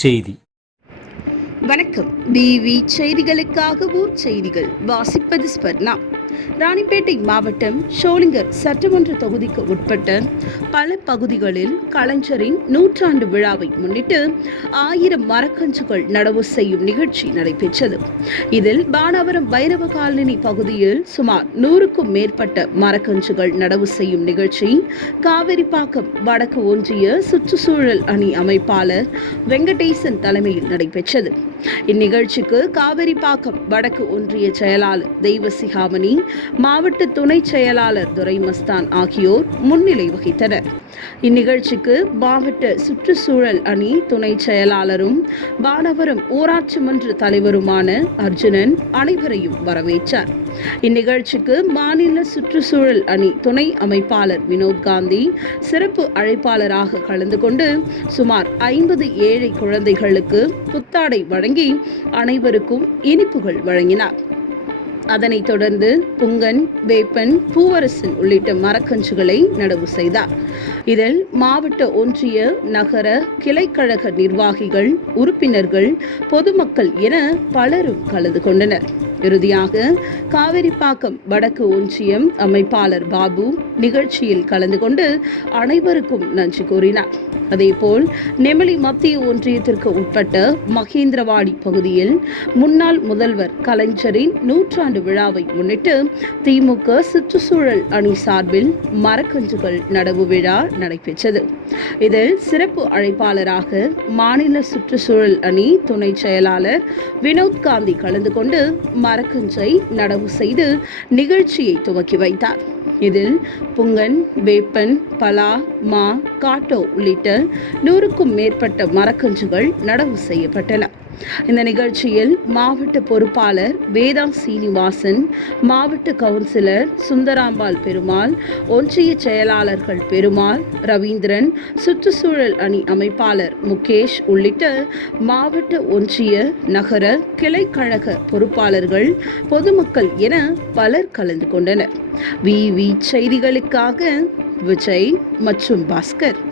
செய்தி. வணக்கம். டிவி செய்திகளுக்காக ஊர் செய்திகள். வாசிப்பது ஸ்பர்ணா. ராணிப்பேட்டை மாவட்டம் ஷோலிங்கர் சட்டமன்ற தொகுதிக்கு உட்பட்ட பல பகுதிகளில் கலைஞரின் நூற்றாண்டு விழாவை முன்னிட்டு ஆயிரம் மரக்கன்றுகள் நடவு செய்யும் நிகழ்ச்சி நடைபெற்றது. இதில் பானாவரம் வைரவ காலனி பகுதியில் சுமார் நூறுக்கும் மேற்பட்ட மரக்கன்றுகள் நடவு செய்யும் நிகழ்ச்சி காவிரிப்பாக்கம் வடக்கு ஒன்றிய சுற்றுச்சூழல் அணி அமைப்பாளர் வெங்கடேசன் தலைமையில் நடைபெற்றது. இந்நிகழ்ச்சிக்கு காவிரிப்பாக்கம் வடக்கு ஒன்றிய செயலாளர் தெய்வசிகாமணி மாவட்ட துணை செயலாளர் துரைமஸ்தான் ஆகியோர் முன்னிலை வகித்தனர். இந்நிகழ்ச்சிக்கு மாவட்ட சுற்றுச்சூழல் அணி துணை செயலாளரும் பானவரம் ஊராட்சி மன்ற தலைவருமான அர்ஜுனன் அனைவரையும் வரவேற்றார். இந்நிகழ்ச்சிக்கு மாநில சுற்றுச்சூழல் அணி துணை அமைப்பாளர் வினோத் காந்தி சிறப்பு அழைப்பாளராக கலந்து கொண்டு சுமார் ஐம்பது ஏழை குழந்தைகளுக்கு புத்தாடை வழங்கி அனைவருக்கும் இனிப்புகள் வழங்கினார். அதனைத் தொடர்ந்து புங்கன் வேப்பன் பூவரசன் உள்ளிட்ட மரக்கன்றுகளை நடவு செய்தார். இதில் மாவட்ட ஒன்றிய நகர கிளைக்கழக நிர்வாகிகள் உறுப்பினர்கள் பொதுமக்கள் என பலரும் கலந்து கொண்டனர். இறுதியாக காவிரிப்பாக்கம் வடக்கு ஒன்றியம் அமைப்பாளர் பாபு நிகழ்ச்சியில் கலந்து கொண்டு அனைவருக்கும் நன்றி கூறினார். அதேபோல் நெமிலி மத்திய ஒன்றியத்திற்கு உட்பட்ட மகேந்திரவாடி பகுதியில் முன்னாள் முதல்வர் கலைஞரின் நூற்றாண்டு விழாவை முன்னிட்டு திமுக சுற்றுச்சூழல் அணி சார்பில் மரக்கன்றுகள் நடவு விழா நடைபெற்றது. இதில் சிறப்பு அழைப்பாளராக மாநில சுற்றுச்சூழல் அணி துணை செயலாளர் வினோத் காந்தி கலந்து கொண்டு மரக்கன்றை நடவு செய்து நிகழ்ச்சியை துவக்கி வைத்தார். இதில் புங்கன் வேப்பன் பலா மா காட்டோ உள்ளிட்ட நூறுக்கும் மேற்பட்ட மரக்கன்றுகள் நடவு செய்யப்பட்டன. இந்த நிகழ்ச்சியில் மாவட்ட பொறுப்பாளர் வேதா சீனிவாசன் மாவட்ட கவுன்சிலர் சுந்தராம்பாள் பெருமாள் ஒன்றிய செயலாளர்கள் பெருமாள் ரவீந்திரன் சுற்றுச்சூழல் அணி அமைப்பாளர் முகேஷ் உள்ளிட்ட மாவட்ட ஒன்றிய நகர கிளைக்கழக பொறுப்பாளர்கள் பொதுமக்கள் என பலர் கலந்து கொண்டனர். வி. வி. செய்திகளுக்காக விஜய் மற்றும் பாஸ்கர்.